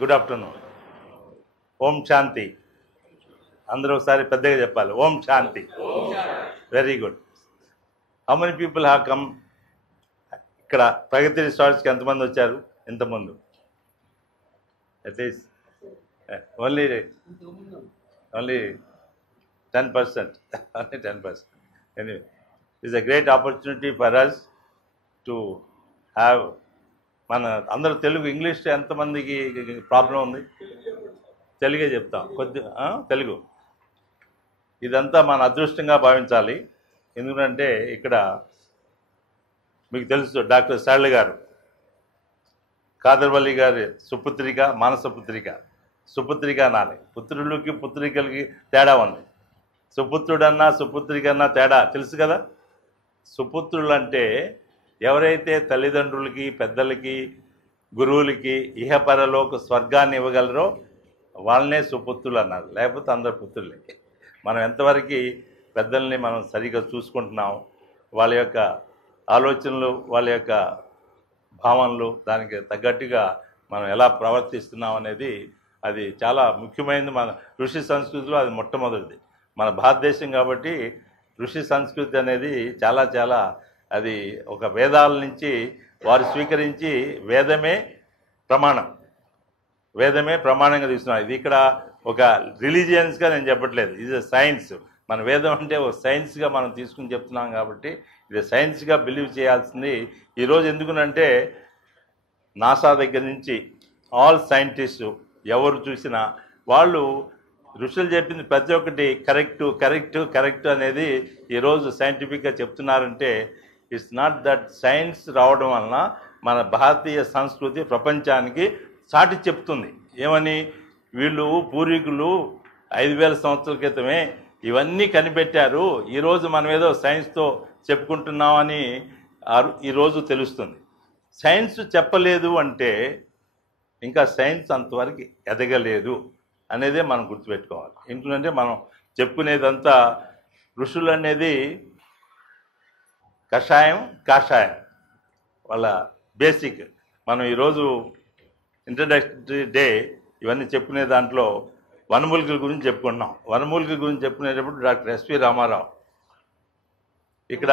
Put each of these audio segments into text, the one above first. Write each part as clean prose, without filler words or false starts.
Good afternoon. ఓం శాంతి. అందరూ ఒకసారి పెద్దగా చెప్పాలి, ఓం శాంతి. Very good. How many people have come? ఇక్కడ ప్రగతి రిసార్ట్స్కి ఎంతమంది వచ్చారు ఇంతకుముందు? At least only 10%. only 10%. Anyway, it's a great opportunity for us to have మన అందరూ తెలుగు. ఇంగ్లీష్ ఎంతమందికి ప్రాబ్లం ఉంది? తెలుగే చెప్తాం కొద్ది తెలుగు. ఇదంతా మన అదృష్టంగా భావించాలి. ఎందుకంటే ఇక్కడ మీకు తెలుసు డాక్టర్ సరళ గారు, కాదర్వల్లి గారి సుపుత్రిక, మానసపుత్రిక. సుపుత్రిక అనాలి, పుత్రులకి పుత్రికలకి తేడా ఉంది. సుపుత్రుడన్నా సుపుత్రికన్నా తేడా తెలుసు కదా. సుపుత్రులు అంటే ఎవరైతే తల్లిదండ్రులకి, పెద్దలకి, గురువులకి ఇహపరలోక స్వర్గాన్ని ఇవ్వగలరో వాళ్ళనే సుపుత్రులు అన్నారు. లేకపోతే అందరు పుత్రులే. మనం ఎంతవరకు పెద్దల్ని మనం సరిగ్గా చూసుకుంటున్నాం, వాళ్ళ యొక్క ఆలోచనలు, వాళ్ళ యొక్క భావనలు, దానికి తగ్గట్టుగా మనం ఎలా ప్రవర్తిస్తున్నాం అనేది అది చాలా ముఖ్యమైనది. మన ఋషి సంస్కృతిలో అది మొట్టమొదటిది. మన భారతదేశం కాబట్టి ఋషి సంస్కృతి అనేది చాలా చాలా అది ఒక వేదాల నుంచి వారు స్వీకరించి వేదమే ప్రమాణం, వేదమే ప్రమాణంగా తీసుకున్నారు. ఇది ఇక్కడ ఒక రిలీజియన్స్గా నేను చెప్పట్లేదు, ఇది సైన్స్. మన వేదం అంటే ఒక సైన్స్గా మనం తీసుకుని చెప్తున్నాం కాబట్టి ఇది సైన్స్గా బిలీవ్ చేయాల్సింది. ఈరోజు ఎందుకునంటే నాసా దగ్గర నుంచి ఆల్ సైంటిస్టు ఎవరు చూసినా వాళ్ళు ఋషులు చెప్పింది ప్రతి ఒక్కటి కరెక్టు కరెక్టు కరెక్ట్ అనేది ఈరోజు సైంటిఫిక్గా చెప్తున్నారంటే ఇట్స్ నాట్ దట్ సైన్స్ రావడం వలన మన భారతీయ సంస్కృతి ప్రపంచానికి చాటి చెప్తుంది. ఏమని? వీళ్ళు పూర్వీకులు 5000 సంవత్సరాల క్రితమే ఇవన్నీ కనిపెట్టారు, ఈరోజు మనం ఏదో సైన్స్తో చెప్పుకుంటున్నామని ఈరోజు తెలుస్తుంది. సైన్స్ చెప్పలేదు అంటే ఇంకా సైన్స్ అంతవరకు ఎదగలేదు అనేదే మనం గుర్తుపెట్టుకోవాలి. ఎందుకంటే మనం చెప్పుకునేదంతా ఋషులు అనేది కషాయం కాషాయం వాళ్ళ బేసిక్. మనం ఈరోజు ఇంట్రడక్టరీ డే ఇవన్నీ చెప్పుకునే దాంట్లో వనమూలికల గురించి చెప్పుకుంటున్నాం. వనమూలికల గురించి చెప్పుకునేటప్పుడు డాక్టర్ ఎస్వి రామారావు ఇక్కడ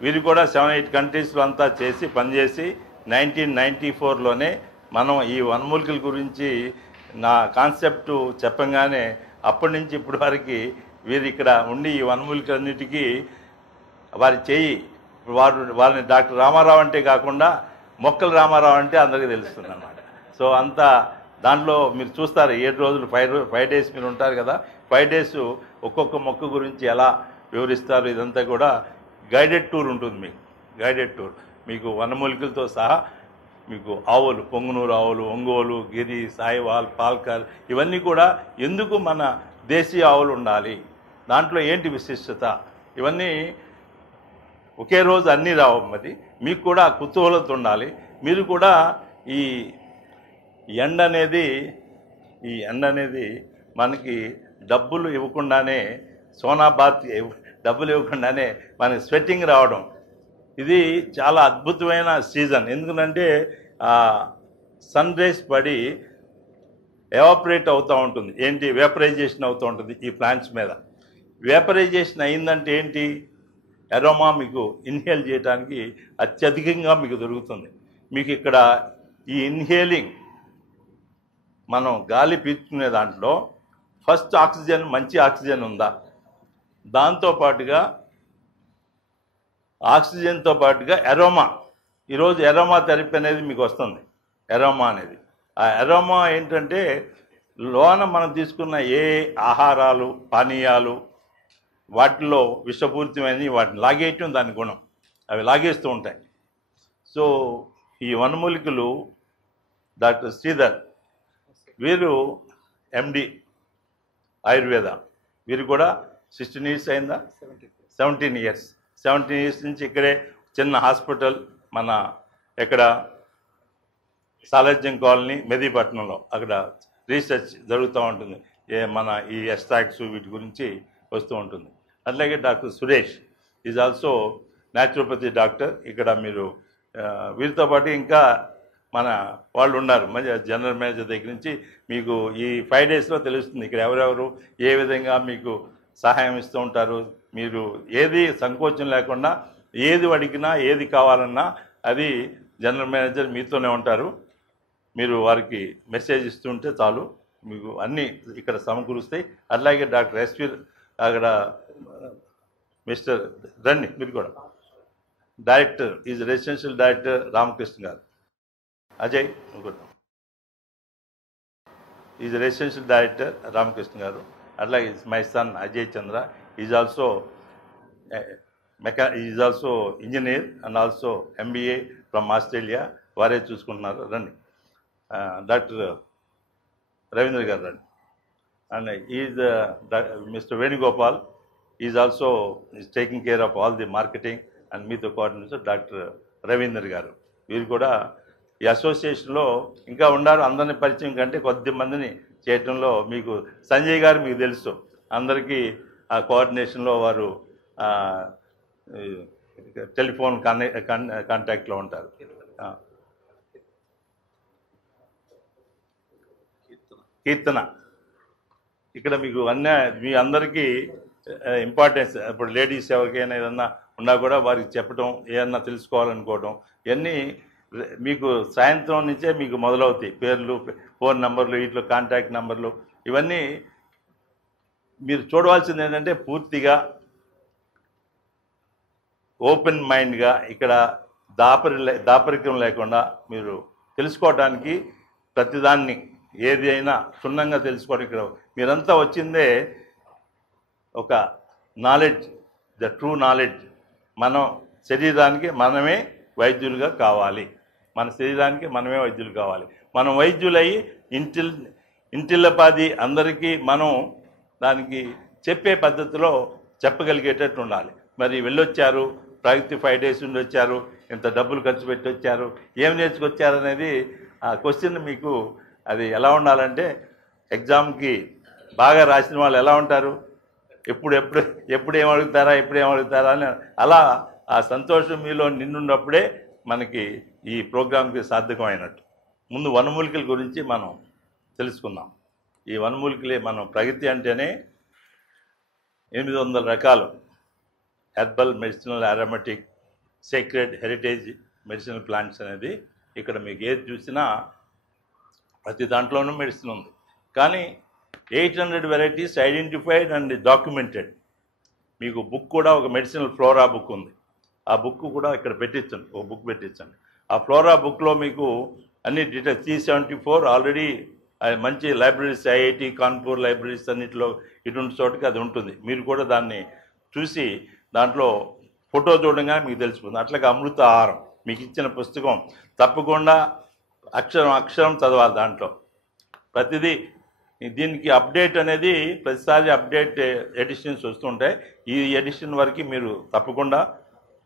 వీరు కూడా 7-8 కంట్రీస్లో అంతా చేసి పనిచేసి 1994లోనే మనం ఈ వనమూలికల గురించి నా కాన్సెప్టు చెప్పంగానే అప్పటి నుంచి ఇప్పటి వరకు వీరు ఇక్కడ ఉండి ఈ వనమూలికలన్నిటికీ వారి చేయి వారిని డాక్టర్ రామారావు అంటే కాకుండా మొక్కల రామారావు అంటే అందరికీ తెలుస్తుంది అన్నమాట. సో అంతా దాంట్లో మీరు చూస్తారు 7 రోజులు 5 days మీరు ఉంటారు కదా. 5 days ఒక్కొక్క మొక్క గురించి ఎలా వివరిస్తారు. ఇదంతా కూడా గైడెడ్ టూర్ ఉంటుంది మీకు. గైడెడ్ టూర్ మీకు వనమూలికలతో సహా మీకు ఆవులు, పొంగునూరు ఆవులు, ఒంగోలు, గిరి, సాయివాల్, పాల్కర్ ఇవన్నీ కూడా ఎందుకు మన దేశీయ ఆవులు ఉండాలి, దాంట్లో ఏంటి విశిష్టత, ఇవన్నీ ఒకే రోజు అన్నీ రావు. మరి మీకు కూడా కుతూహలత ఉండాలి. మీరు కూడా ఈ ఎండ అనేది మనకి డబ్బులు ఇవ్వకుండానే, సోనాబాత్ డబ్బులు ఇవ్వకుండానే మనకి స్వెట్టింగ్ రావడం, ఇది చాలా అద్భుతమైన సీజన్. ఎందుకంటే సన్ రేస్ పడి ఎవాపరేట్ అవుతూ ఉంటుంది. ఏంటి? వేపరైజేషన్ అవుతూ ఉంటుంది ఈ ప్లాంట్స్ మీద. వేపరైజేషన్ అయిందంటే ఏంటి? ఎరోమా మీకు ఇన్హేల్ చేయడానికి అత్యధికంగా మీకు దొరుకుతుంది. మీకు ఇక్కడ ఈ ఇన్హేలింగ్ మనం గాలి పీల్చుకునే దాంట్లో ఫస్ట్ ఆక్సిజన్, మంచి ఆక్సిజన్ ఉందా, దాంతోపాటుగా ఆక్సిజన్తో పాటుగా ఎరోమా. ఈరోజు ఎరోమా థెరపీ అనేది మీకు వస్తుంది. ఎరోమా అనేది, ఆ ఎరోమా ఏంటంటే లోన మనం తీసుకున్న ఏ ఆహారాలు, పానీయాలు వాటిలో విషపూరితమైనవి వాటిని లాగేయటం దాని గుణం, అవి లాగేస్తూ ఉంటాయి. సో ఈ వనమూలికలు డాక్టర్ శ్రీధర్ వీరు ఎండి ఆయుర్వేద, వీరు కూడా 16 years అయిందా? 17 years. 17 years నుంచి ఇక్కడే చిన్న హాస్పిటల్ మన ఎక్కడ సాలార్జంగ్ కాలనీ మెదీపట్నంలో అక్కడ రీసెర్చ్ జరుగుతూ ఉంటుంది. మన ఈ ఎస్ట్రాక్ట్స్ వీటి గురించి వస్తూ ఉంటుంది. అట్లాగే doctor Suresh is also naturopathy doctor. ఇక్కడ మీరు వీరితో పాటు ఇంకా మన వాళ్ళు ఉన్నారు. మరి జనరల్ మేనేజర్ దగ్గర నుంచి మీకు ఈ 5 డేస్లో తెలుస్తుంది ఇక్కడ ఎవరెవరు ఏ విధంగా మీకు సహాయం ఇస్తూ ఉంటారు. మీరు ఏది సంకోచం లేకుండా ఏది అడిగినా ఏది కావాలన్నా అది జనరల్ మేనేజర్ మీతోనే ఉంటారు. మీరు వారికి మెసేజ్ ఇస్తుంటే చాలు మీకు అన్నీ ఇక్కడ సమకూరుస్తాయి. అట్లాగే డాక్టర్ ఎస్వీర్ అక్కడ మిస్టర్ రండి మీరు కూడా director is residential director Ramakrishna garu. Ajay ఇంకొద్దాం is residential director Ramakrishna garu. అట్లాగే my son Ajay Chandra is also is also engineer and also MBA from Australia. వారే చూసుకుంటున్నారు. రండి డాక్టర్ రవీంద్ర గారు రండి. And is mister Venugopal is also is taking care of all the marketing and మీతో coordinator doctor Ravindra garu. వీరు కూడా ఈ అసోసియేషన్లో ఇంకా ఉన్నారు. అందరినీ పరిచయం కంటే కొద్ది మందిని చేయటంలో మీకు సంజయ్ గారు మీకు తెలుసు అందరికీ ఆ కోఆర్డినేషన్లో వారు టెలిఫోన్ కాంటాక్ట్లో ఉంటారు. కీర్తన ఇక్కడ మీకు మీ అందరికీ ఇంపార్టెన్స్. ఇప్పుడు లేడీస్ ఎవరికైనా ఏదన్నా ఉన్నా కూడా వారికి చెప్పడం ఏదన్నా తెలుసుకోవాలనుకోవడం ఇవన్నీ మీకు సాయంత్రం నుంచే మీకు మొదలవుతాయి. పేర్లు ఫోన్ నెంబర్లు వీటిలో కాంటాక్ట్ నెంబర్లు ఇవన్నీ మీరు చూడవలసింది ఏంటంటే పూర్తిగా ఓపెన్ మైండ్గా ఇక్కడ దాపరికం లేకుండా మీరు తెలుసుకోవడానికి ప్రతిదాన్ని ఏది అయినా క్షుణ్ణంగా తెలుసుకోవడం. ఇక్కడ మీరంతా వచ్చిందే ఒక నాలెడ్జ్, ద ట్రూ నాలెడ్జ్. మనం శరీరానికి మనమే వైద్యులుగా కావాలి. మన శరీరానికి మనమే వైద్యులు కావాలి. మనం వైద్యులయ్యి ఇంటిల్లపాది అందరికీ మనం దానికి చెప్పే పద్ధతిలో చెప్పగలిగేటట్టు ఉండాలి. మరి వెళ్ళొచ్చారు, ప్రగతి 5 డేస్ నుండి వచ్చారు, ఇంత డబ్బులు ఖర్చు పెట్టి వచ్చారు, ఏం నేర్చుకొచ్చారు అనేది ఆ క్వశ్చన్ మీకు అది ఎలా ఉండాలంటే ఎగ్జామ్కి బాగా రాసిన వాళ్ళు ఎలా ఉంటారు, ఎప్పుడు ఏం అడుగుతారా అని అలా ఆ సంతోషం మీలో నిన్నున్నప్పుడే మనకి ఈ ప్రోగ్రాంకి సార్థకమైనట్టు. ముందు వనమూలికల గురించి మనం తెలుసుకుందాం. ఈ వనమూలికలే మనం ప్రగతి అంటేనే 800 రకాలు herbal, medicinal, aromatic, sacred, heritage medicinal plants అనేది ఇక్కడ మీకు ఏది చూసినా ప్రతి దాంట్లోనూ మెడిసిన్ ఉంది. కానీ 800 వెరైటీస్ ఐడెంటిఫైడ్ అండ్ డాక్యుమెంటెడ్. మీకు బుక్ కూడా ఒక మెడిసినల్ ఫ్లోరా బుక్ ఉంది. ఆ బుక్ కూడా ఇక్కడ పెట్టించండి, ఒక బుక్ పెట్టించండి. ఆ ఫ్లోరా బుక్లో మీకు అన్ని డీటెయిల్స్ 374 ఆల్రెడీ మంచి లైబ్రరీస్, IIT కాన్పూర్ లైబ్రరీస్ అన్నింటిలో ఇటువంటి చోటుకి అది ఉంటుంది. మీరు కూడా దాన్ని చూసి దాంట్లో ఫోటో చూడగానే మీకు తెలిసిపోతుంది. అట్లాగే అమృత ఆహారం మీకు ఇచ్చిన పుస్తకం తప్పకుండా అక్షరం చదవాలి. దాంట్లో ప్రతిదీ దీనికి అప్డేట్ అనేది ప్రతిసారి అప్డేట్ ఎడిషన్స్ వస్తుంటాయి. ఈ ఎడిషన్ వరకు మీరు తప్పకుండా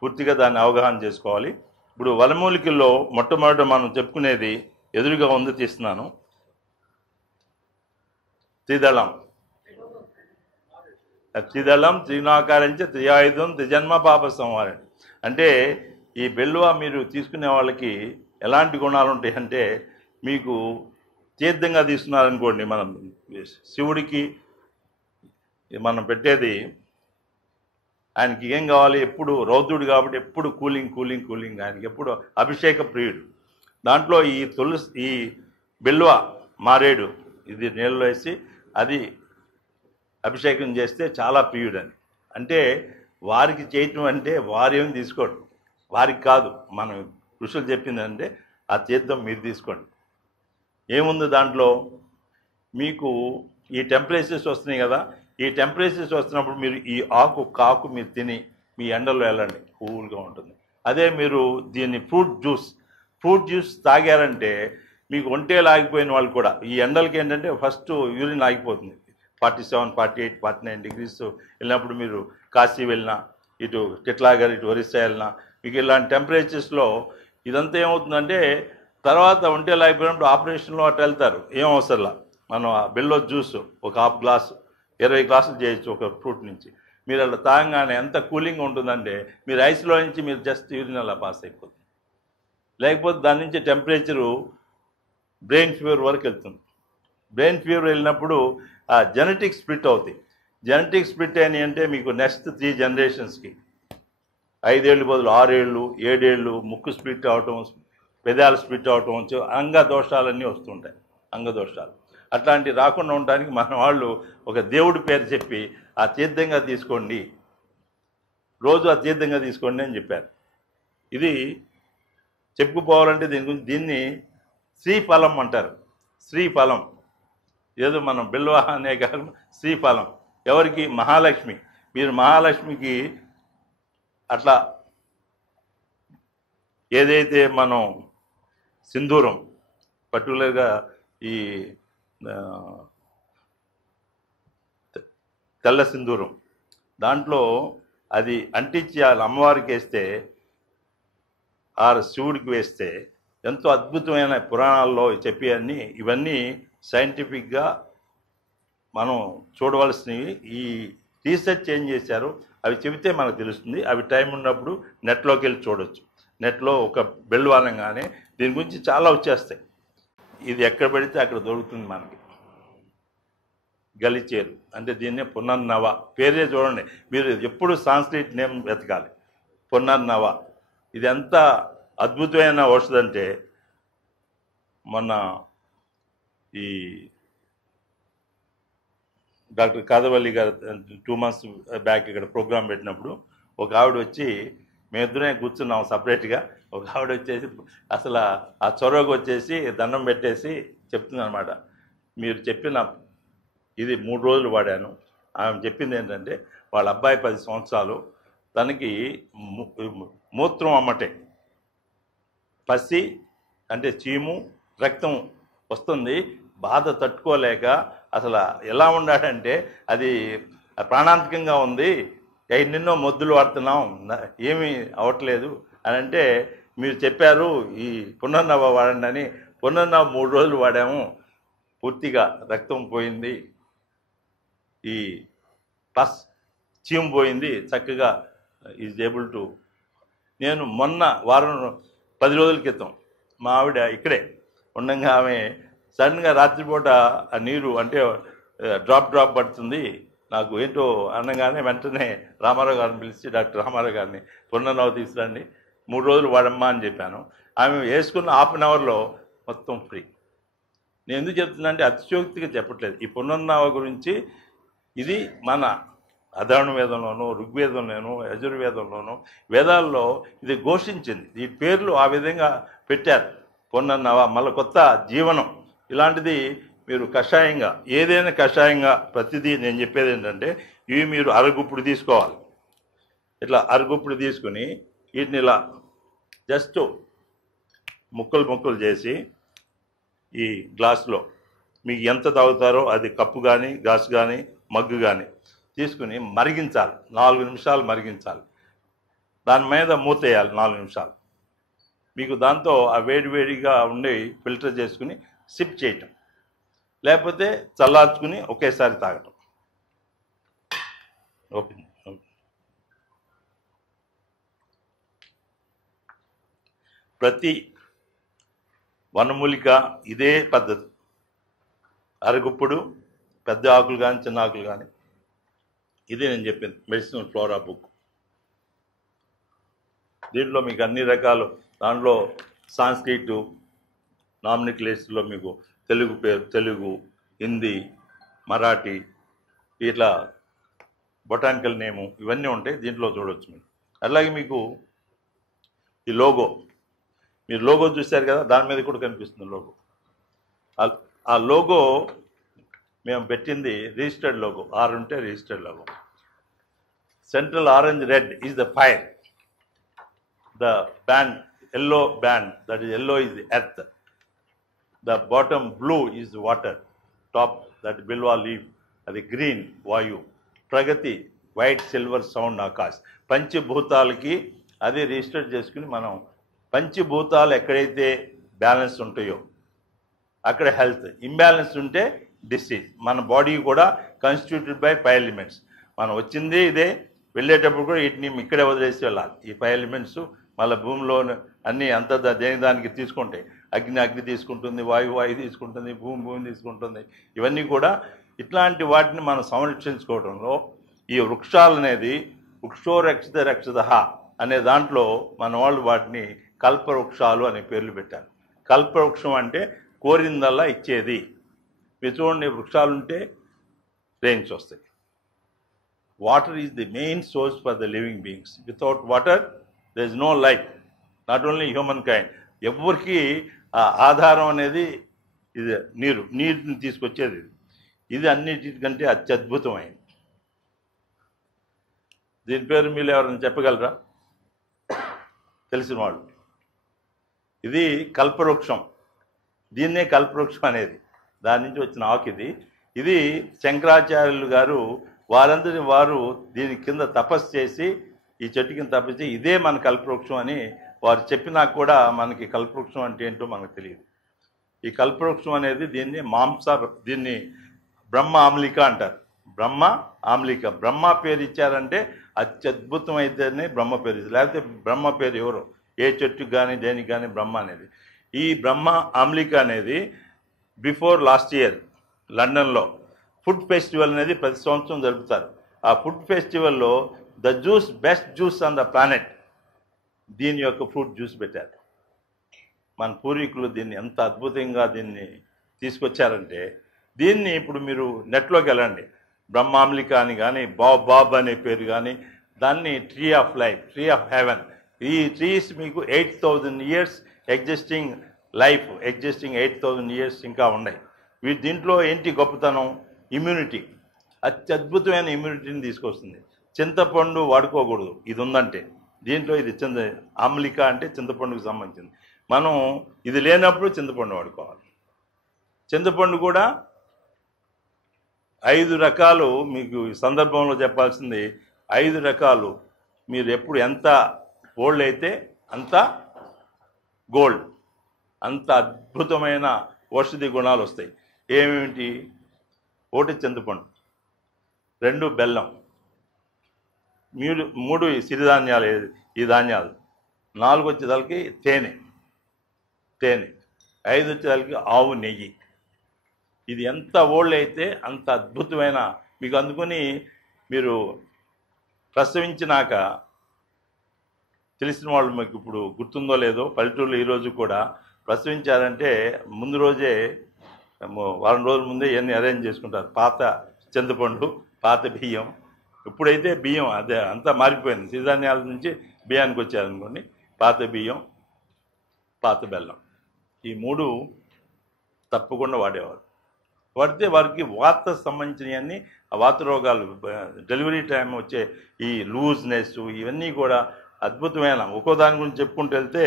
పూర్తిగా దాన్ని అవగాహన చేసుకోవాలి. ఇప్పుడు వనమూలికల్లో మొట్టమొదట మనం చెప్పుకునేది ఎదురుగా ఉంది, తీస్తున్నాను. త్రిదళం, త్రినాకారంచ త్రియాయుధం త్రిజన్మ పాప సంహారం. అంటే ఈ బెల్లువ మీరు తీసుకునే వాళ్ళకి ఎలాంటి గుణాలు ఉంటాయి అంటే, మీకు తీర్థంగా తీసుకున్నారనుకోండి, మనం శివుడికి మనం పెట్టేది, ఆయనకి ఏం కావాలి, ఎప్పుడు రౌద్రుడు కాబట్టి ఎప్పుడు కూలింగ్. ఆయనకి ఎప్పుడు అభిషేక ప్రియుడు. దాంట్లో ఈ బెల్లువ మారేడు ఇది నీళ్ళలో వేసి అది అభిషేకం చేస్తే చాలా ప్రియుడని. అంటే వారికి చేయటం అంటే వారేం తీసుకోడు, వారికి కాదు, మనం ఋషులు చెప్పిందంటే ఆ తీర్థం మీరు తీసుకోండి. ఏముంది దాంట్లో, మీకు ఈ టెంపరేచర్స్ వస్తున్నాయి కదా, ఈ టెంపరేచర్స్ వస్తున్నప్పుడు మీరు ఈ కాకు మీరు తిని మీ ఎండలో వెళ్ళండి, కూల్గా ఉంటుంది. అదే మీరు దీన్ని ఫ్రూట్ జ్యూస్ తాగారంటే మీకు ఒంటేలు ఆగిపోయిన వాళ్ళు కూడా ఈ ఎండలకి ఏంటంటే ఫస్ట్ యూరిన్ ఆగిపోతుంది. 47, 48, 49 డిగ్రీస్ వెళ్ళినప్పుడు మీరు కాశీ వెళ్ళినా, ఇటు టిట్లాగర్, ఇటు ఒరిస్సా వెళ్ళినా, మీకు ఇలాంటి టెంపరేచర్స్లో ఇదంతా ఏమవుతుందంటే తర్వాత ఒంటేలు ఆగిపోయినప్పుడు ఆపరేషన్లో అటు వెళ్తారు. ఏం అవసరంలా, మనం ఆ బెల్లో జ్యూస్ ఒక హాఫ్ గ్లాసు 20 గ్లాసులు చేయొచ్చు ఒక ఫ్రూట్ నుంచి. మీరు అలా తాగగానే ఎంత కూలింగ్ ఉంటుందంటే మీరు ఐస్లో నుంచి మీరు జస్ట్ యూరిన్ అలా పాస్ అయిపోతుంది. లేకపోతే దాని నుంచి టెంపరేచరు బ్రెయిన్ ఫీవర్ వరకు వెళ్తుంది. బ్రెయిన్ ఫీవర్ వెళ్ళినప్పుడు ఆ జెనెటిక్ స్ప్లిట్ అవుతాయి. జెనెటిక్ స్ప్లిట్ అని అంటే మీకు నెక్స్ట్ 3 జనరేషన్స్కి 5 ఏళ్ళు బదులు 6 ఏళ్ళు 7 ఏళ్ళు ముక్కు స్ప్లిట్ అవటం, పెదాలు స్ప్లిట్ అవటం, అంగ దోషాలన్నీ వస్తుంటాయి. అంగదోషాలు అట్లాంటివి రాకుండా ఉండడానికి మన వాళ్ళు ఒక దేవుడి పేరు చెప్పి ఆ తీర్థంగా తీసుకోండి, రోజు ఆ తీర్థంగా తీసుకోండి అని చెప్పారు. ఇది చెప్పుకుపోవాలంటే దీన్ని శ్రీఫలం అంటారు. శ్రీఫలం ఏదో మనం బిల్వ అనే కాకుండా శ్రీఫలం ఎవరికి? మహాలక్ష్మి. మీరు మహాలక్ష్మికి అట్లా ఏదైతే మనం సింధూరం పర్టికులర్గా ఈ తెల్ల సింధూరం దాంట్లో అది అంటించి అమ్మవారికి వేస్తే శివుడికి వేస్తే ఎంతో అద్భుతమైన పురాణాల్లో చెప్పేవన్నీ ఇవన్నీ సైంటిఫిక్గా మనం చూడవలసినవి. ఈ రీసెర్చ్ ఏం చేశారు అవి చెబితే మనకు తెలుస్తుంది. అవి టైం ఉన్నప్పుడు నెట్లోకి వెళ్ళి చూడవచ్చు. నెట్లో ఒక బెల్ అనగానే దీని గురించి చాలా వచ్చేస్తాయి. ఇది ఎక్కడ పెడితే అక్కడ దొరుకుతుంది మనకి. గలిచేరు అంటే దీన్నే పునర్నవ పేరే చూడండి. మీరు ఎప్పుడు సాంస్క్రిట్ నేమ్ వెతకాలి. పునర్నవ ఇది ఎంత అద్భుతమైన ఔషధం అంటే మొన్న ఈ డాక్టర్ కాదవల్లి గారు 2 months బ్యాక్ ఇక్కడ ప్రోగ్రాం పెట్టినప్పుడు ఒక ఆవిడ వచ్చి మేమిద్దరే కూర్చున్నాం సపరేట్గా. ఒక ఆవిడ వచ్చేసి అసలు ఆ చొరవకు వచ్చేసి దండం పెట్టేసి చెప్తుంది అనమాట, మీరు చెప్పిన ఇది 3 రోజులు వాడాను. ఆమె చెప్పింది ఏంటంటే వాళ్ళ అబ్బాయి 10 సంవత్సరాలు, తనకి మూత్రం అమ్మటే, పసి అంటే చీము రక్తం వస్తుంది, బాధ తట్టుకోలేక అసలు ఎలా ఉన్నాడంటే అది ప్రాణాంతకంగా ఉంది, ఎన్నెన్నో మొద్దులు వాడుతున్నాం ఏమీ అవ్వట్లేదు అని అంటే మీరు చెప్పారు ఈ పునర్నవ వాడండి అని. పునర్నవ 3 రోజులు వాడాము, పూర్తిగా రక్తం పోయింది, ఈ ప్లస్ చీము పోయింది, చక్కగా ఈజ్ ఏబుల్ టు. నేను మొన్న 10 రోజుల క్రితం మా ఆవిడ ఇక్కడే ఉండగా ఆమె సడన్గా రాత్రిపూట ఆ నీరు అంటే డ్రాప్ పడుతుంది నాకు ఏంటో అనగానే వెంటనే రామారావు గారిని పిలిచి డాక్టర్ రామారావు గారిని పునర్నవ తీసుకురండి 3 రోజులు వాడమ్మా అని చెప్పాను. ఆమె వేసుకున్న 1/2 అవర్లో మొత్తం ఫ్రీ. నేను ఎందుకు చెప్తున్నా అంటే అతిశయోక్తిగా చెప్పట్లేదు. ఈ పునర్నవ గురించి ఇది మన అధర్వణ వేదంలోనూ ఋగ్వేదంలోనూ యజుర్వేదంలోనూ వేదాల్లో ఇది ఘోషించింది. ఈ పేర్లు ఆ విధంగా పెట్టారు. పునర్నవ మళ్ళీ కొత్త జీవనం. ఇలాంటిది మీరు కషాయంగా ఏదైనా కషాయంగా ప్రతిదీ నేను చెప్పేది ఏంటంటే ఇవి మీరు అరగుప్పుడు తీసుకోవాలి. ఇట్లా అరగుప్పుడు తీసుకుని వీటిని ఇలా జస్ట్ ముక్కలు చేసి ఈ గ్లాసులో మీకు ఎంత తాగుతారో అది కప్పు కానీ గ్లాసు కానీ మగ్గు కానీ తీసుకుని మరిగించాలి. 4 నిమిషాలు మరిగించాలి. దాని మీద మూత వేయాలి 4 నిమిషాలు. మీకు దాంతో ఆ వేడిగా ఉండి ఫిల్టర్ చేసుకుని సిప్ చేయటం, లేకపోతే చల్లార్చుకుని ఒకేసారి తాగటం. ఓపెన్ ప్రతి వనమూలిక ఇదే పద్ధతి. అరగుప్పుడు పెద్ద ఆకులు కానీ చిన్న ఆకులు కానీ ఇదే నేను చెప్పింది మెడిసినల్ ఫ్లోరా బుక్. దీంట్లో మీకు అన్ని రకాలు, దాంట్లో సాంస్క్రిట్ నామినిక్లేస్లో మీకు తెలుగు పేరు, తెలుగు, హిందీ, మరాఠీ, ఇట్లా బొటానికల్ నేము ఇవన్నీ ఉంటాయి. దీంట్లో చూడవచ్చు మీరు. అలాగే మీకు ఈ లోగో, మీరు లోగో చూశారు కదా, దాని మీద కూడా కనిపిస్తుంది లోగో. ఆ లోగో మేము పెట్టింది రిజిస్టర్డ్ లోగో. 6 ఉంటే registered logo. Central orange red is the fire, the band yellow band, that is yellow is the earth, the bottom blue is water, top that bilwa leaf, అది green వాయు, ప్రగతి white silver sound Akash. పంచభూతాలకి అది register చేసుకుని మనం పంచభూతాలు ఎక్కడైతే balance ఉంటాయో అక్కడ health, imbalance ఉంటే డిసీజ్. మన బాడీ కూడా కాన్స్టిట్యూటెడ్ బై 5 ఎలిమెంట్స్. మనం వచ్చింది ఇదే, వెళ్ళేటప్పుడు కూడా వీటిని ఇక్కడే వదిలేసి వెళ్ళాలి. ఈ 5 ఎలిమెంట్స్ మళ్ళీ భూమిలో అన్నీ అంత దేని దానికి తీసుకుంటాయి. అగ్ని అగ్ని తీసుకుంటుంది, వాయువు తీసుకుంటుంది, భూమి తీసుకుంటుంది. ఇవన్నీ కూడా ఇట్లాంటి వాటిని మనం సంరక్షించుకోవడంలో ఈ వృక్షాలు అనేది వృక్షో రక్షిత రక్షిత అనే దాంట్లో మన వాళ్ళు వాటిని కల్పవృక్షాలు అనే పేర్లు పెట్టారు. కల్పవృక్షం అంటే కోరిందల్లా ఇచ్చేది. మీరు చూడండి, వృక్షాలుంటే రెయిన్స్ వస్తాయి. Water is the main source for the living beings. Without water there is no life, not only human kind. ఎవరికి ఆధారం అనేది ఇది నీరుని తీసుకొచ్చేది. ఇది అన్నిటికంటే అత్యద్భుతమైనది. దీని పేరు మీరు ఎవరైనా చెప్పగలరా? తెలిసిన వాళ్ళు. ఇది కల్పవృక్షం. దీన్నే కల్పవృక్షం అనేది, దాని నుంచి వచ్చిన ఆకు ఇది. ఇది శంకరాచార్యులు గారు వారందరి వారు దీని కింద తపస్సు చేసి, ఈ చెట్టు కింద తపస్సు చేసి ఇదే మన కల్పవృక్షం అని వారు చెప్పినా కూడా మనకి కల్పవృక్షం అంటే ఏంటో మనకు తెలియదు. ఈ కల్పవృక్షం అనేది దీన్ని బ్రహ్మ ఆమ్లిక అంటారు. బ్రహ్మ ఆమ్లిక. బ్రహ్మ పేరు ఇచ్చారంటే అత్యద్భుతమైతేనే బ్రహ్మ పేరు ఇచ్చారు. లేకపోతే బ్రహ్మ పేరు ఎవరు, ఏ చెట్టుకి కానీ దేనికి కానీ బ్రహ్మ అనేది. ఈ బ్రహ్మ ఆమ్లిక అనేది బిఫోర్ లాస్ట్ ఇయర్ లండన్లో ఫుడ్ ఫెస్టివల్ అనేది ప్రతి సంవత్సరం జరుపుతారు. ఆ ఫుడ్ ఫెస్టివల్లో the juice, best juice on the planet, దీని యొక్క ఫ్రూట్ జ్యూస్ పెట్టారు. మన పూర్వీకులు దీన్ని ఎంత అద్భుతంగా దీన్ని తీసుకొచ్చారంటే, దీన్ని ఇప్పుడు మీరు నెట్లోకి వెళ్ళండి, బ్రహ్మాంలిక అని కానీ బాబ్ అనే పేరు కానీ, దాన్ని tree of life, tree of haven. ఈ ట్రీస్ మీకు 8,000 years existing life, existing 8,000 years ఇంకా ఉన్నాయి. దీంట్లో ఏంటి గొప్పతనం? ఇమ్యూనిటీ. అత్యద్భుతమైన ఇమ్యూనిటీని తీసుకొస్తుంది. చింతపండు వాడుకోకూడదు ఇది ఉందంటే. దీంట్లో ఇది ఆమ్లిక అంటే చింతపండుకు సంబంధించింది. మనం ఇది లేనప్పుడు చింతపండు వాడుకోవాలి. చింతపండు కూడా 5 రకాలు. మీకు ఈ సందర్భంలో చెప్పాల్సింది 5 రకాలు. మీరు ఎప్పుడు ఎంత ఓల్డ్ అయితే అంత గోల్డ్, అంత అద్భుతమైన ఔషధి గుణాలు వస్తాయి. ఏమిటి? 1 చింతపండు, 2 బెల్లం, 3 సిరిధాన్యాలు, ఈ ధాన్యాలు, 4 వచ్చేదానికి తేనె, 5 వచ్చేదానికి ఆవు నెయ్యి. ఇది ఎంత ఓల్డ్ అయితే అంత అద్భుతమైన మీకు. అందుకని మీరు ప్రసవించినాక తెలిసిన వాళ్ళు మీకు ఇప్పుడు గుర్తుందో లేదో, పల్లెటూరులో ఈరోజు కూడా ప్రసవించారంటే ముందు రోజే, వారం రోజుల ముందే ఇవన్నీ అరేంజ్ చేసుకుంటారు. పాత చింతపండు, పాత బియ్యం. ఇప్పుడైతే బియ్యం అదే అంతా మారిపోయింది, సిరిధాన్యాల నుంచి బియ్యానికి వచ్చారనుకోండి. పాత బియ్యం, పాత బెల్లం, ఈ 3 తప్పకుండా వాడేవారు. వాడితే వారికి వాత సంబంధించినవన్నీ, ఆ వాత రోగాలు, డెలివరీ టైం వచ్చే ఈ లూజ్నెస్, ఇవన్నీ కూడా అద్భుతమైన. ఒక్కో దాని గురించి చెప్పుకుంటూ వెళ్తే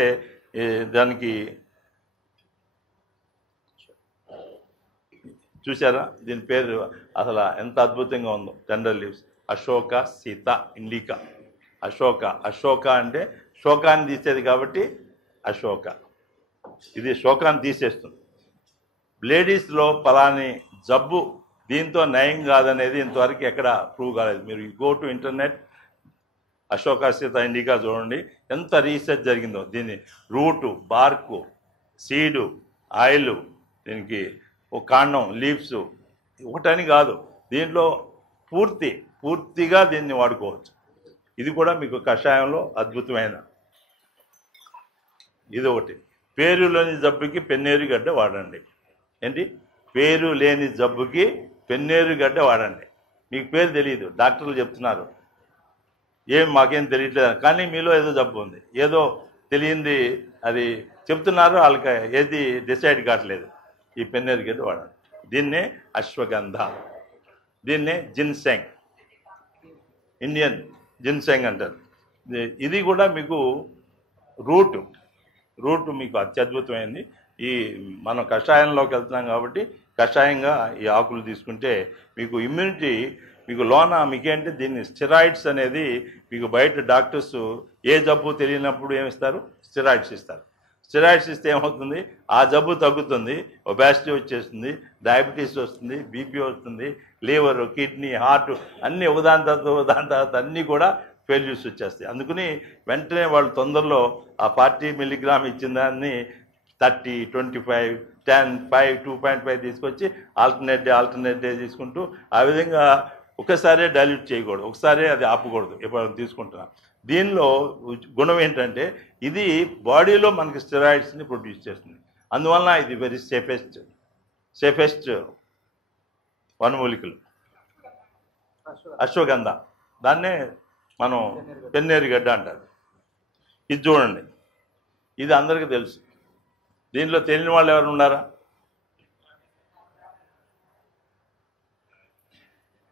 దానికి చూసారా, దీని పేరు అసలు ఎంత అద్భుతంగా ఉందో. Tender leaves, Ashoka Sita indica. Ashoka అంటే శోకాన్ని తీసేది కాబట్టి అశోక. ఇది శోకాన్ని తీసేస్తుంది. లేడీస్లో పలాని జబ్బు దీంతో నయం కాదనేది ఇంతవరకు ఎక్కడ ప్రూవ్ కాలేదు. మీరు go to internet, Ashoka Sita indica చూడండి, ఎంత రీసెర్చ్ జరిగిందో. దీన్ని రూటు, బార్కు, సీడు, ఆయిల్, దీనికి ఒక కాండం, లీవ్స్, ఒకటని కాదు, దీంట్లో పూర్తిగా దీన్ని వాడుకోవచ్చు. ఇది కూడా మీకు కషాయంలో అద్భుతమైన. ఇది ఒకటి. పేరు లేని జబ్బుకి పెన్నేరు గడ్డ వాడండి. ఏంటి? పేరు లేని జబ్బుకి పెన్నేరు గడ్డ వాడండి. మీకు పేరు తెలియదు, డాక్టర్లు చెప్తున్నారు, మాకేం తెలియట్లేదు, కానీ మీలో ఏదో జబ్బు ఉంది, ఏదో తెలియంది అది చెప్తున్నారు, వాళ్ళకి ఏది డిసైడ్ కావట్లేదు. ఈ పెన్నేరు గడ్డ వాడండి. దీన్నే అశ్వగంధ, దీన్నే జిన్సెంగ్, ఇండియన్ జిన్సెంగ్ అంటారు. ఇది కూడా మీకు రూట్ మీకు అత్యద్భుతమైంది. ఈ మనం కషాయంలోకి వెళ్తున్నాం కాబట్టి కషాయంగా ఈ ఆకులు తీసుకుంటే మీకు ఇమ్యూనిటీ, మీకు లోన మీకేంటే దీన్ని స్టెరాయిడ్స్ అనేది మీకు బయట డాక్టర్స్ ఏ జబ్బు తెలియనప్పుడు ఏమిస్తారు? స్టెరాయిడ్స్ ఇస్తారు. స్టెరాయిడ్స్ ఇస్తే ఏమవుతుంది? ఆ జబ్బు తగ్గుతుంది, ఒబేసిటీ వచ్చేస్తుంది, డయాబెటీస్ వస్తుంది, బీపీ వస్తుంది, లివర్, కిడ్నీ, హార్ట్ అన్నీ ఒకదాని తర్వాత అన్నీ కూడా ఫెయిల్యూర్స్ వచ్చేస్తాయి. అందుకని వెంటనే వాళ్ళు తొందరలో ఆ 40 మిల్లీగ్రామ్ ఇచ్చిన దాన్ని 30, 25, 10, 5, 2.5 తీసుకొచ్చి ఆల్టర్నేట్ డే తీసుకుంటూ ఆ విధంగా ఒకసారే డైల్యూట్ చేయకూడదు, ఒకసారి అది ఆపకూడదు ఎప్పుడు తీసుకుంటున్నా. దీనిలో గుణం ఏంటంటే ఇది బాడీలో మనకి స్టెరాయిడ్స్ని ప్రొడ్యూస్ చేస్తుంది. అందువలన ఇది వెరీ సేఫెస్ట్ వనమూలికలు. అశ్వగంధ, దాన్నే మనం పెన్నేరుగడ్డ అంటారు. ఇది చూడండి, ఇది అందరికీ తెలుసు. దీనిలో తెలియని వాళ్ళు ఎవరు ఉన్నారా?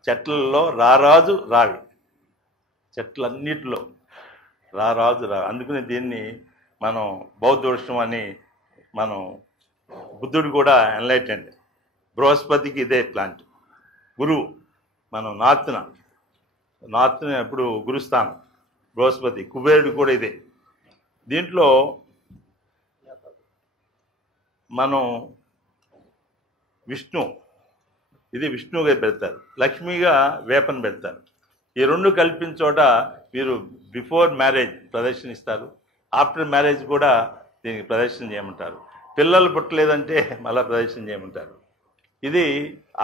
చెట్లలో రారాజు రావి, చెట్లన్నిటిలో రారాజు రావి. అందుకని దీన్ని మనం బౌద్ధ వృక్షం అని, మనం బుద్ధుడు కూడా ఎన్లైటెండ్. బృహస్పతికి ఇదే ప్లాంట్. గురువు మనం నార్త్న ఎప్పుడు గురుస్థానం బృహస్పతి. కుబేరుడు కూడా ఇదే. దీంట్లో మనం ఇది విష్ణువుగా పెడతారు, లక్ష్మిగా వేపను పెడతారు. ఈ రెండు కలిపిన చోట మీరు బిఫోర్ మ్యారేజ్ ప్రదర్శన ఇస్తారు, ఆఫ్టర్ మ్యారేజ్ కూడా దీనికి ప్రదర్శన చేయమంటారు. పిల్లలు పుట్టలేదంటే మళ్ళీ ప్రదర్శన చేయమంటారు. ఇది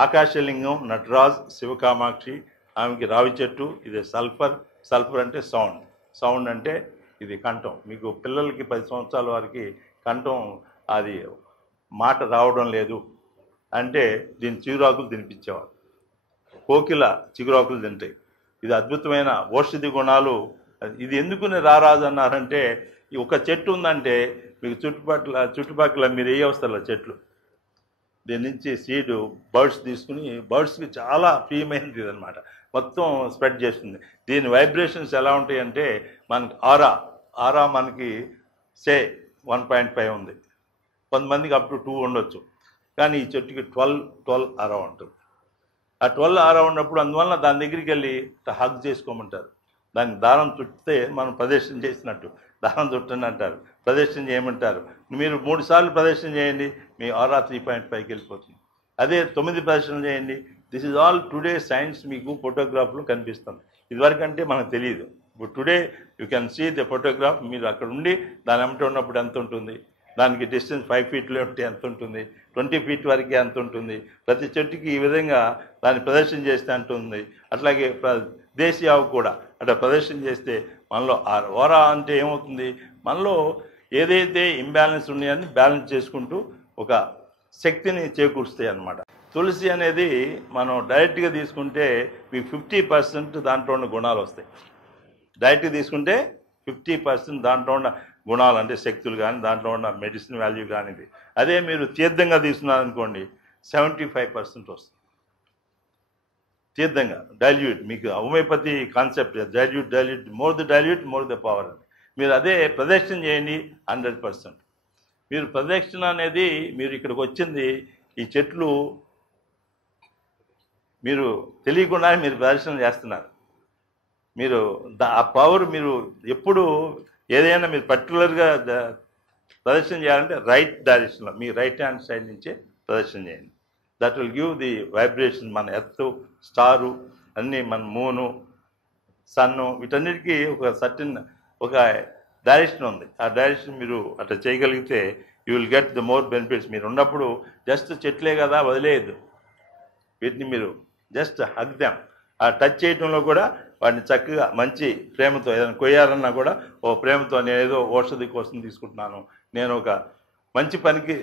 ఆకాశలింగం, నటరాజ్, శివకామాక్షి, ఆమెకి రావి చెట్టు. ఇది సల్ఫర్ అంటే సౌండ్ అంటే ఇది కంఠం. మీకు పిల్లలకి 10 సంవత్సరాల వారికి కంఠం అది మాట రావడం లేదు అంటే దీని చిగురాకులు తినిపించేవారు. కోకిల చిగురాకులు తింటాయి. ఇది అద్భుతమైన ఔషధి గుణాలు. ఇది ఎందుకుని రారాజు అన్నారంటే, ఈ ఒక చెట్టు ఉందంటే మీకు చుట్టుపక్కల మీరు ఏ వస్తారు చెట్లు, దీని నుంచి సీడ్ బర్డ్స్ తీసుకుని, బర్డ్స్కి చాలా ప్రియమైనది అనమాట, మొత్తం స్ప్రెడ్ చేస్తుంది. దీని వైబ్రేషన్స్ ఎలా ఉంటాయంటే మనకి ఆరా మనకి 1.5 ఉంది, కొంతమందికి అప్ టు 2 ఉండొచ్చు. కానీ ఈ చెట్టుకి 12 ఆరా ఉంటుంది. ఆ 12 ఆరా ఉన్నప్పుడు అందువల్ల దాని దగ్గరికి వెళ్ళి హగ్ చేసుకోమంటారు. దానికి దారం చుట్టితే మనం ప్రదర్శన చేసినట్టు, దారం చుట్టండి అంటారు, ప్రదర్శన చేయమంటారు. మీరు 3 సార్లు ప్రదర్శన చేయండి, మీ ఆరా 3.5కి వెళ్ళిపోతుంది. అదే 9 ప్రదర్శన చేయండి. This is all today science. మీకు ఫోటోగ్రాఫ్లో కనిపిస్తుంది. ఇదివరకంటే మనకు తెలియదు. ఇప్పుడు today you can see the photograph. మీరు అక్కడ ఉండి దాని అమ్మట ఉన్నప్పుడు ఎంత ఉంటుంది, దానికి డిస్టెన్స్ 5 ఫీట్లో ఉంటే ఎంత ఉంటుంది, 20 ఫీట్ వరకు ఎంత ఉంటుంది. ప్రతి చెట్టుకి ఈ విధంగా దాన్ని ప్రదర్శన చేస్తే అంటుంది. అట్లాగే దేశీ ఆవు కూడా అట్లా ప్రదర్శన చేస్తే మనలో ఓరా అంటే ఏమవుతుంది, మనలో ఏదైతే ఇంబ్యాలెన్స్ ఉన్నాయని బ్యాలెన్స్ చేసుకుంటూ ఒక శక్తిని చేకూరుస్తాయి అన్నమాట. తులసి అనేది మనం డైరెక్ట్గా తీసుకుంటే మీకు 50% దాంట్లో ఉన్న గుణాలు వస్తాయి. డైరెక్ట్గా తీసుకుంటే 50% దాంట్లో ఉన్న గుణాలు అంటే శక్తులు కానీ, దాంట్లో ఉన్న మెడిసిన్ వాల్యూ కానిది. అదే మీరు తీర్థంగా తీసుకున్నారనుకోండి 75% వస్తుంది. తీర్థంగా డైల్యూట్, మీకు homeopathy concept dilute more the power అని. మీరు అదే ప్రదక్షిణ చేయండి 100%. మీరు ప్రదక్షిణ అనేది మీరు ఇక్కడికి వచ్చింది ఈ చెట్లు మీరు తెలియకుండా మీరు ప్రదర్శన చేస్తున్నారు. మీరు ఆ పవర్ మీరు ఎప్పుడు ఏదైనా మీరు పర్టికులర్గా ప్రదర్శన చేయాలంటే రైట్ డైరెక్షన్లో మీ రైట్ హ్యాండ్ సైడ్ నుంచే ప్రదర్శన చేయండి. That will give the vibration. మన ఎర్త్, స్టారు అన్నీ, మన మూను, సన్ను, వీటన్నిటికీ ఒక డైరెక్షన్ ఉంది. ఆ డైరెక్షన్ మీరు అట్లా చేయగలిగితే you will get the more benefits. మీరు ఉన్నప్పుడు జస్ట్ చెట్లే కదా వదిలేయద్దు, వీటిని మీరు జస్ట్ హగ్ దెమ్. ఆ టచ్ చేయడంలో కూడా వాటిని చక్కగా మంచి ప్రేమతో, ఏదైనా కొయ్యాలన్నా కూడా ఓ ప్రేమతో, నేను ఏదో ఔషధి కోసం తీసుకుంటున్నాను, నేను ఒక మంచి పనికి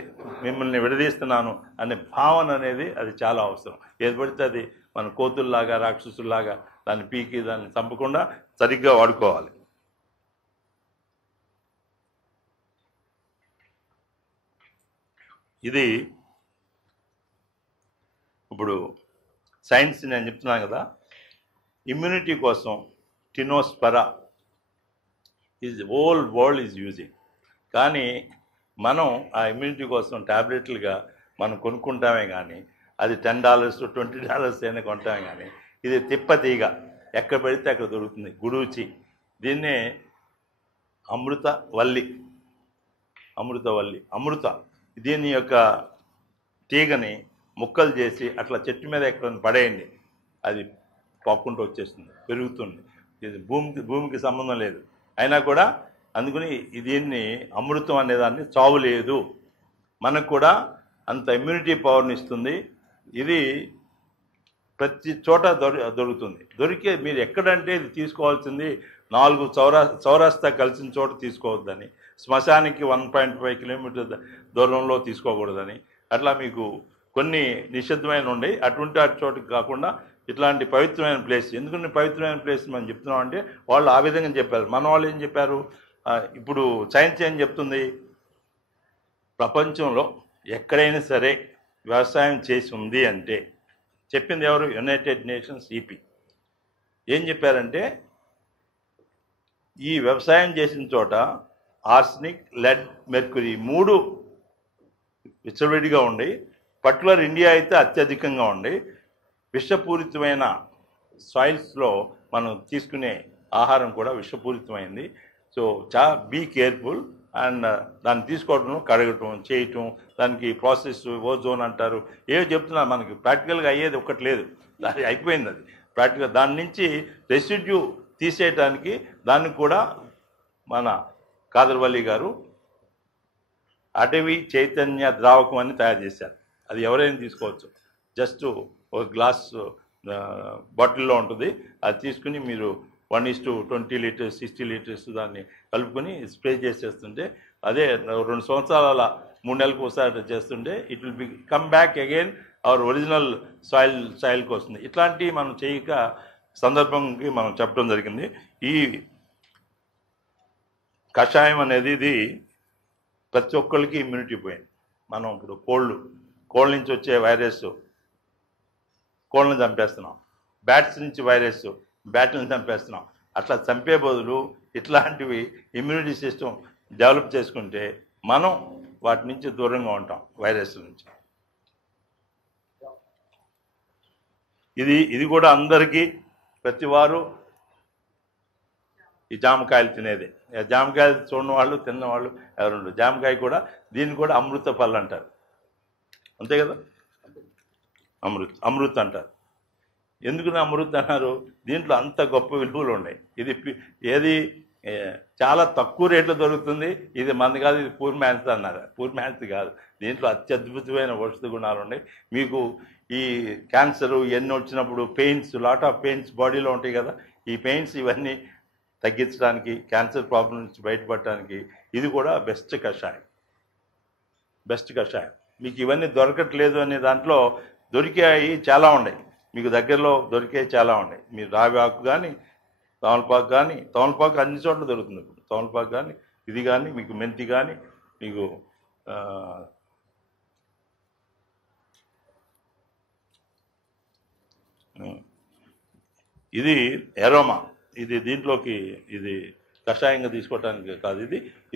మిమ్మల్ని విడదీస్తున్నాను అనే భావన అనేది అది చాలా అవసరం. ఏది పడితే అది మన కోతుల్లాగా, రాక్షసుల్లాగా దాన్ని పీకి దాన్ని చంపకుండా సరిగ్గా వాడుకోవాలి. ఇది ఇప్పుడు సైన్స్ నేను చెప్తున్నాను కదా, ఇమ్యూనిటీ కోసం టినోస్పెరా హోల్ వరల్డ్ ఈజ్ యూజింగ్. కానీ మనం ఆ ఇమ్యూనిటీ కోసం ట్యాబ్లెట్లుగా మనం కొనుక్కుంటామే కానీ అది $10, $20 అయినా కొంటామే కానీ ఇది తిప్పతీగ, ఎక్కడ పెడితే అక్కడ దొరుకుతుంది, గుడూచి. దీన్నే అమృతవల్లి. దీని యొక్క తీగని ముక్కలు చేసి అట్లా చెట్టు మీద ఎక్కడ పడేయండి, అది పాక్కుంటూ వచ్చేస్తుంది, పెరుగుతుంది. ఇది భూమికి సంబంధం లేదు. అయినా కూడా అందుకని దీన్ని అమృతం అనేదాన్ని చావు లేదు, మనకు కూడా అంత ఇమ్యూనిటీ పవర్ని ఇస్తుంది. ఇది ప్రతి చోట దొరుకుతుంది. మీరు ఎక్కడంటే ఇది తీసుకోవాల్సింది 4 చౌరస్తా కలిసిన చోట తీసుకోవద్దని, శ్మశానికి 1.5 కిలోమీటర్ దూరంలో తీసుకోకూడదని, అట్లా మీకు కొన్ని నిషిద్ధమైన ఉండేవి. అటువంటి చోటుకి కాకుండా ఇట్లాంటి పవిత్రమైన ప్లేస్. ఎందుకంటే పవిత్రమైన ప్లేస్ మనం చెప్తున్నాం అంటే వాళ్ళు ఆ విధంగా చెప్పారు. మన వాళ్ళు ఏం చెప్పారు? ఇప్పుడు సైన్స్ ఏం చెప్తుంది? ప్రపంచంలో ఎక్కడైనా సరే వ్యవసాయం చేసి ఉంది అంటే చెప్పింది ఎవరు? United Nations EP. ఏం చెప్పారంటే ఈ వ్యవసాయం చేసిన చోట ఆర్సనిక్, లెడ్, మెర్క్యూరీ 3 విచ్చలవిడిగా ఉండి, పర్టికులర్ ఇండియా అయితే అత్యధికంగా ఉండి, విషపూరితమైన సాయిల్స్లో మనం తీసుకునే ఆహారం కూడా విషపూరితమైంది. So be careful. అండ్ దాన్ని తీసుకోవడం, కడగటం, చేయటం, దానికి ప్రాసెస్ ఓజోన్ అంటారు, ఏవో చెప్తున్నారు. మనకి ప్రాక్టికల్గా అయ్యేది ఒక్కటి లేదు, అది అయిపోయింది. అది ప్రాక్టికల్. దాని నుంచి రెసిడ్యూ తీసేయటానికి దానికి కూడా మన కాదర్వల్లి గారు అటవీ చైతన్య ద్రావకం అని తయారు చేశారు. అది ఎవరైనా తీసుకోవచ్చు. జస్ట్ ఒక గ్లాస్ బాటిల్లో ఉంటుంది. అది తీసుకుని మీరు 1:20 లీటర్స్, 60 లీటర్స్ దాన్ని కలుపుకొని స్ప్రే చేసేస్తుంటే, అదే 2 సంవత్సరాల 3 నెలలకు ఒకసారి చేస్తుంటే it will come back again our original సాయిల్కి వస్తుంది. ఇట్లాంటివి మనం చేయక సందర్భంకి మనం చెప్పడం జరిగింది. ఈ కషాయం అనేది ఇది ప్రతి ఒక్కరికి ఇమ్యూనిటీ పోయింది. మనం ఇప్పుడు కోళ్ళ నుంచి వచ్చే వైరస్ కోళ్ళని చంపేస్తున్నాం, బ్యాట్స్ నుంచి వైరస్ బ్యాట్లను చంపేస్తున్నాం. అట్లా చంపే బదులు ఇట్లాంటివి ఇమ్యూనిటీ సిస్టమ్ డెవలప్ చేసుకుంటే మనం వాటి నుంచి దూరంగా ఉంటాం, వైరస్ నుంచి. ఇది కూడా అందరికీ, ప్రతి వారు ఈ జామకాయలు తినేదే. జామకాయలు చూడని వాళ్ళు, తిన్నవాళ్ళు ఎవరు? జామకాయ కూడా, దీన్ని కూడా అమృత పళ్ళు అంటారు, అంతే కదా? అమృత్ అంటారు. ఎందుకు అమృత్ అన్నారు? దీంట్లో అంత గొప్ప విలువలు ఉన్నాయి. ఏది చాలా తక్కువ రేట్లో దొరుకుతుంది. ఇది మంది కాదు, ఇది పూర్ మ్యాన్స్ అన్నారు. పూర్ మ్యాన్స్ కాదు, దీంట్లో అత్యద్భుతమైన ఔషధ గుణాలు ఉన్నాయి. మీకు ఈ క్యాన్సరు ఇవన్నీ వచ్చినప్పుడు పెయిన్స్, లాట్ ఆఫ్ పెయిన్స్ బాడీలో ఉంటాయి కదా, ఈ పెయిన్స్ ఇవన్నీ తగ్గించడానికి, క్యాన్సర్ ప్రాబ్లం నుంచి బయటపడటానికి ఇది కూడా బెస్ట్ కషాయం. మీకు ఇవన్నీ దొరకట్లేదు అనే దాంట్లో దొరికాయి చాలా ఉన్నాయి, మీకు దగ్గరలో దొరికాయి చాలా ఉన్నాయి. మీరు రావి ఆకు కానీ, తమలపాకు అన్ని చోట్ల దొరుకుతుంది. ఇప్పుడు తమలపాకు కానీ, ఇది కానీ, మీకు మెంతి కానీ, మీకు ఇది ఎరోమా, ఇది దీంట్లోకి ఇది కషాయంగా తీసుకోవటానికి కాదు.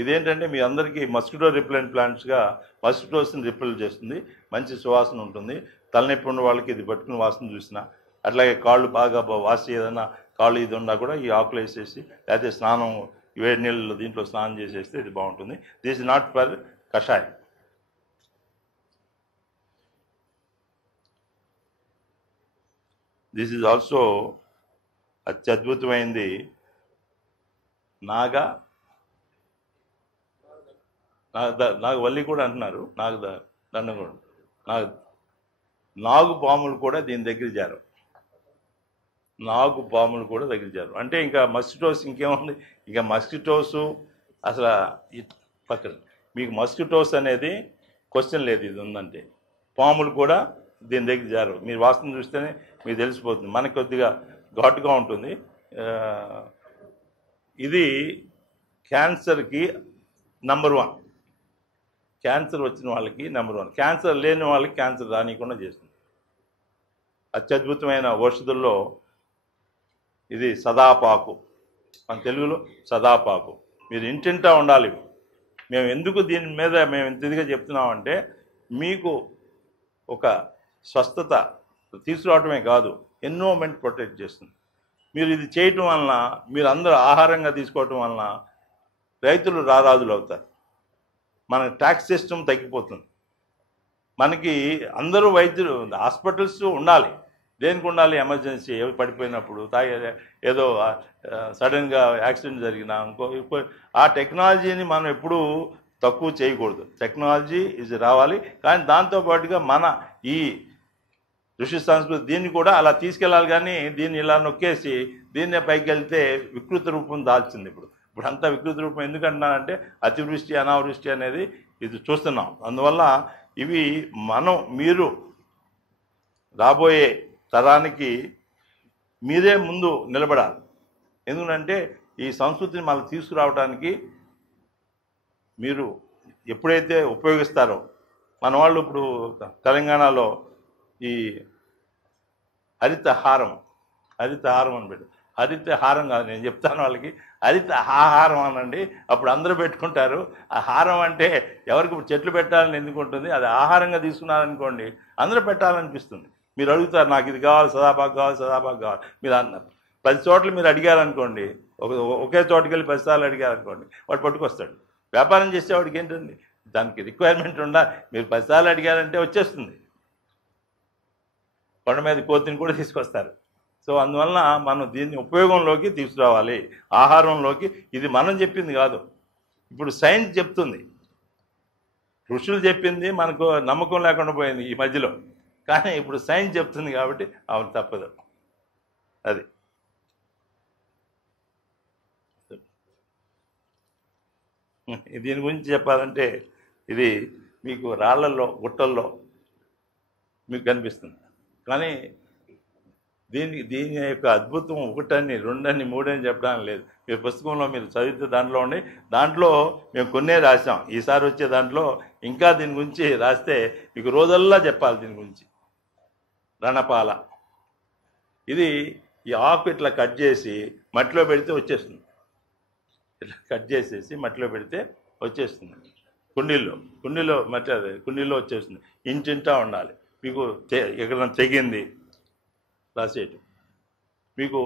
ఇదేంటంటే మీ అందరికీ మస్కిటో రిపెలెంట్ ప్లాంట్స్గా మస్కిటోస్ని రిపెల్ చేస్తుంది, మంచి సువాసన ఉంటుంది. తలనొప్పి ఉన్న వాళ్ళకి ఇది పట్టుకుని వాసన చూసినా, అట్లాగే కాళ్ళు బాగా వాసి ఏదైనా కాళ్ళు ఇది ఉన్నా కూడా ఈ ఆకులు వేసేసి, లేకపోతే స్నానం వేడి నీళ్ళు దీంట్లో స్నానం చేసేస్తే ఇది బాగుంటుంది. దిస్ ఇస్ నాట్ ఫర్ కషాయం. దిస్ ఈజ్ ఆల్సో అత్యద్భుతమైంది. నాగవల్లి కూడా అంటున్నారు, దండం కూడా, నాగు పాములు కూడా దీని దగ్గర చేరు. అంటే ఇంకా మస్కిటోస్ ఇంకేముంది? ఇంకా మస్కిటోసు అసలు పక్కన మీకు మస్కిటోస్ అనేది క్వశ్చన్ లేదు. ఇది ఉందంటే పాములు కూడా దీని దగ్గర చేరు. మీరు వాసన చూస్తేనే మీకు తెలిసిపోతుంది. మనకి కొద్దిగా ఘాటుగా ఉంటుంది. ఇది క్యాన్సర్కి నంబర్ 1. క్యాన్సర్ వచ్చిన వాళ్ళకి నంబర్ 1. క్యాన్సర్ లేని వాళ్ళకి క్యాన్సర్ రానియకుండా చేస్తుంది. అత్యద్భుతమైన ఔషధుల్లో ఇది సదాపాకు, మన తెలుగులో సదాపాకు. మీరు ఇంటింటా ఉండాలి. మేము ఎందుకు దీని మీద ఇంత ఇదిగా చెప్తున్నామంటే, మీకు ఒక స్వస్థత తీసుకురావటమే కాదు, ఎన్విరాన్మెంట్ ప్రొటెక్ట్ చేస్తుంది. మీరు ఇది చేయటం వలన, మీరు అందరూ ఆహారంగా తీసుకోవటం వలన రైతులు రారాజులు అవుతారు. మన ట్యాక్స్ సిస్టమ్ తగ్గిపోతుంది. మనకి అందరూ వైద్యులు, హాస్పిటల్స్ ఉండాలి, దేనికి ఉండాలి? ఎమర్జెన్సీ పడిపోయినప్పుడు ఏదో సడన్గా యాక్సిడెంట్ జరిగినా ఇంకో ఆ టెక్నాలజీని మనం ఎప్పుడూ తక్కువ చేయకూడదు. టెక్నాలజీ ఇది రావాలి, కానీ దాంతోపాటుగా మన ఈ ఋషి సంస్కృతి దీన్ని కూడా అలా తీసుకెళ్ళాలి. కానీ దీన్ని ఇలా నొక్కేసి దీన్నే పైకి వెళ్తే వికృత రూపం దాల్చింది. ఇప్పుడు అంతా వికృత రూపం ఎందుకంటున్నానంటే అతివృష్టి అనావృష్టి అనేది ఇది చూస్తున్నాం. అందువల్ల ఇవి మీరు రాబోయే తరానికి మీరే ముందు నిలబడాలి. ఎందుకంటే ఈ సంస్కృతిని మళ్ళీ తీసుకురావడానికి మీరు ఎప్పుడైతే ఉపయోగిస్తారో, మన వాళ్ళు ఇప్పుడు తెలంగాణలో ఈ హరితహారం అని పెట్టు. హరితహారం కాదు, నేను చెప్తాను వాళ్ళకి, హరిత ఆహారం అనండి. అప్పుడు అందరూ పెట్టుకుంటారు. ఆ హారం అంటే ఎవరికి ఇప్పుడు చెట్లు పెట్టాలని ఎందుకు ఉంటుంది? అది ఆహారంగా తీసుకున్నారనుకోండి అందరూ పెట్టాలనిపిస్తుంది. మీరు అడుగుతారు, నాకు ఇది కావాలి, సదాబాగ్ కావాలి. మీరు అన్నారు 10 చోట్ల మీరు అడిగారనుకోండి, ఒకే చోటుకి వెళ్ళి 10 సార్లు అడిగారనుకోండి, వాడు పట్టుకొస్తాడు. వ్యాపారం చేసేవాడికి ఏంటండి, దానికి రిక్వైర్మెంట్ ఉండాలి. మీరు 10 సార్లు అడిగారంటే వచ్చేస్తుంది. కొండ మీద కోతిని కూడా తీసుకొస్తారు. సో అందువలన మనం దీన్ని ఉపయోగంలోకి తీసుకురావాలి, ఆహారంలోకి. ఇది మనం చెప్పింది కాదు, ఇప్పుడు సైన్స్ చెప్తుంది. ఋషులు చెప్పింది మనకు నమ్మకం లేకుండా పోయింది ఈ మధ్యలో, కానీ ఇప్పుడు సైన్స్ చెప్తుంది కాబట్టి అవును తప్పదు. అది దీని గురించి చెప్పాలంటే ఇది మీకు రాళ్లలో గుట్టల్లో మీకు కనిపిస్తుంది. కానీ దీని యొక్క అద్భుతం 1, 2, 3 అని చెప్పడానికి లేదు. మీరు పుస్తకంలో మీరు చదివితే దాంట్లో మేము కొన్నే రాసాం. ఈసారి వచ్చే దాంట్లో ఇంకా దీని గురించి రాస్తే మీకు రోజల్లా చెప్పాలి. దీని గురించి రణపాల, ఇది ఈ ఆకు ఇట్లా కట్ చేసి మట్టిలో పెడితే వచ్చేస్తుంది. ఇట్లా కట్ చేసేసి మట్టిలో పెడితే వచ్చేస్తుంది. కుండీలో మట్టి, అదే కుండీలో వచ్చేస్తుంది. ఇంటింటా ఉండాలి. మీకు ఎక్కడ తెగింది రాసేయటం. మీకు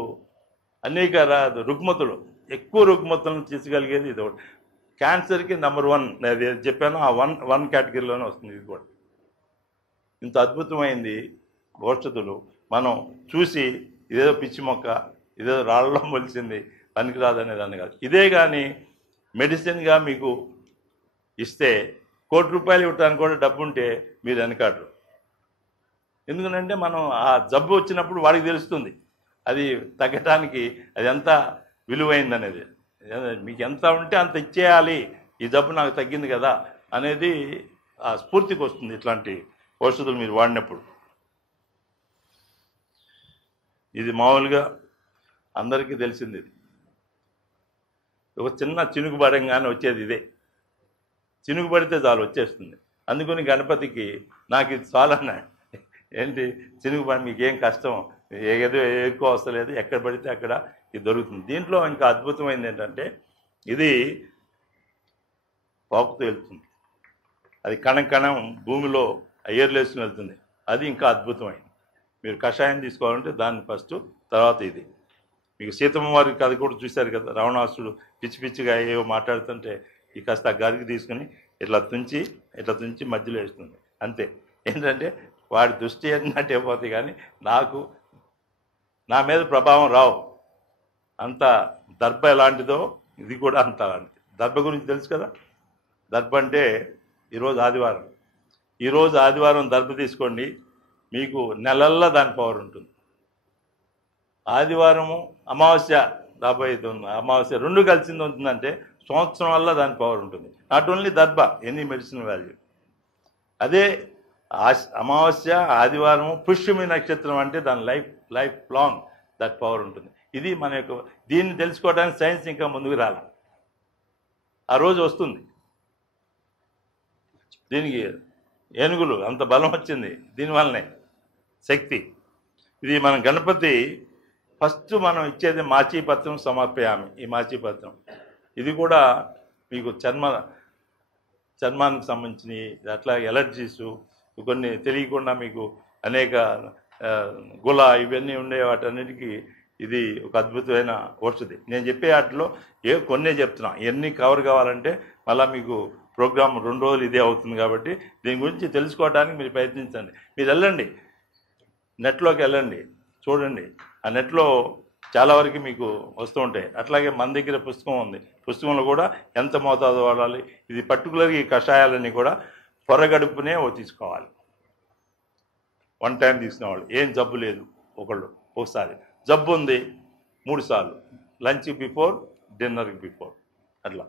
అనేక రుగ్మతులు, ఎక్కువ రుగ్మతులను తీర్చగలిగేది ఇది ఒకటి. క్యాన్సర్కి నెంబర్ 1 నేను చెప్పాను, ఆ వన్ కేటగిరీలోనే వస్తుంది. ఇది కూడా ఇంత అద్భుతమైంది ఔషధులు మనం చూసి ఇదేదో పిచ్చి మొక్క, ఇదేదో రాళ్ళలో మొలిచింది, పనికిరాదనే దాన్ని కాదు. ఇదే కానీ మెడిసిన్గా మీకు ఇస్తే ₹1 కోటి ఇవ్వటానికి కూడా డబ్బు ఉంటే మీరు వెనకాడరు. ఎందుకంటే మనం ఆ జబ్బు వచ్చినప్పుడు వాడికి తెలుస్తుంది అది తగ్గటానికి అది ఎంత విలువైంది అనేది. మీకు ఎంత ఉంటే అంత ఇచ్చేయాలి, ఈ జబ్బు నాకు తగ్గింది కదా అనేది ఆ స్ఫూర్తికి వస్తుంది ఇట్లాంటి ఔషధులు మీరు వాడినప్పుడు. ఇది మామూలుగా అందరికీ తెలిసింది. ఇది ఒక చిన్న చినుకు పడంగానే వచ్చేది ఇదే. చినుకు పడితే చాలు వచ్చేస్తుంది. అందుకని గణపతికి నాకు ఇది చాలా అన్నాడు. ఏంటి చినుకు పడి మీకేం కష్టం, ఏదో ఎక్కువ వస్తలేదు, ఎక్కడ పడితే అక్కడ ఇది దొరుకుతుంది. దీంట్లో ఇంకా అద్భుతమైంది ఏంటంటే ఇది పాకుతూ వెళ్తుంది. అది కణం భూమిలో ఎయిర్లేసుకుని వెళ్తుంది. అది ఇంకా అద్భుతమైంది. మీరు కషాయం తీసుకోవాలంటే దాన్ని ఫస్ట్, తర్వాత ఇది. మీకు సీతమ్మ వారి కథ కూడా చూశారు కదా, రావణాసుడు పిచ్చిగా ఏవో మాట్లాడుతుంటే ఈ కాస్త గారికి తీసుకుని ఇట్లా తుంచి మధ్యలో వేస్తుంది. అంతే. ఏంటంటే వాడి దృష్టి అన్నట్టు అయిపోతుంది, కానీ నా మీద ప్రభావం రావు. అంత దర్భ ఎలాంటిదో ఇది కూడా అంత అలాంటిది. దర్భ గురించి తెలుసు కదా. దర్భ అంటే ఈరోజు ఆదివారం దర్భ తీసుకోండి, మీకు నెలల్లో దాని పవర్ ఉంటుంది. ఆదివారము అమావాస్య రాబోయేది అమావాస్య 2 కలిసింది ఉంటుందంటే సంవత్సరం వల్ల దాని పవర్ ఉంటుంది. నాట్ ఓన్లీ దర్భ, ఎనీ మెడిసిన్ వాల్యూ. అదే అమావాస్య ఆదివారము పుష్యమి నక్షత్రం అంటే దాని లైఫ్ లాంగ్ దట్ పవర్ ఉంటుంది. ఇది మన యొక్క దీన్ని తెలుసుకోవడానికి సైన్స్ ఇంకా ముందుకు రాలి. ఆ రోజు వస్తుంది. దీనికి ఏనుగులు అంత బలం వచ్చింది దీనివల్లనే, శక్తి. ఇది మన గణపతి ఫస్ట్ మనం ఇచ్చేది మాచీపత్రం సమర్పయామి. ఈ మాచీపత్రం ఇది కూడా మీకు చర్మానికి సంబంధించినవి, అట్లా ఎలర్జీసు కొన్ని తెలియకుండా మీకు అనేక గుల ఇవన్నీ ఉండే వాటన్నిటికీ ఇది ఒక అద్భుతమైన ఔషధి. నేను చెప్పే వాటిలో కొన్నే చెప్తున్నా. ఇవన్నీ కవర్ కావాలంటే మళ్ళీ మీకు ప్రోగ్రామ్ 2 రోజులు ఇదే అవుతుంది. కాబట్టి దీని గురించి తెలుసుకోవడానికి మీరు ప్రయత్నించండి. మీరు వెళ్ళండి, నెట్లోకి వెళ్ళండి, చూడండి. ఆ నెట్లో చాలా వరకు మీకు వస్తూ ఉంటాయి. అట్లాగే మన దగ్గర పుస్తకం ఉంది, పుస్తకంలో కూడా ఎంత మోతాదు వాడాలి, ఇది పర్టికులర్గా ఈ కషాయాలన్నీ కూడా పొరగడుపునే తీసుకోవాలి. 1 టైం తీసుకునేవాళ్ళు ఏం జబ్బు లేదు. ఒకసారి జబ్బు ఉంది 3 సార్లు, లంచ్ బిఫోర్, డిన్నర్కి బిఫోర్, అట్లా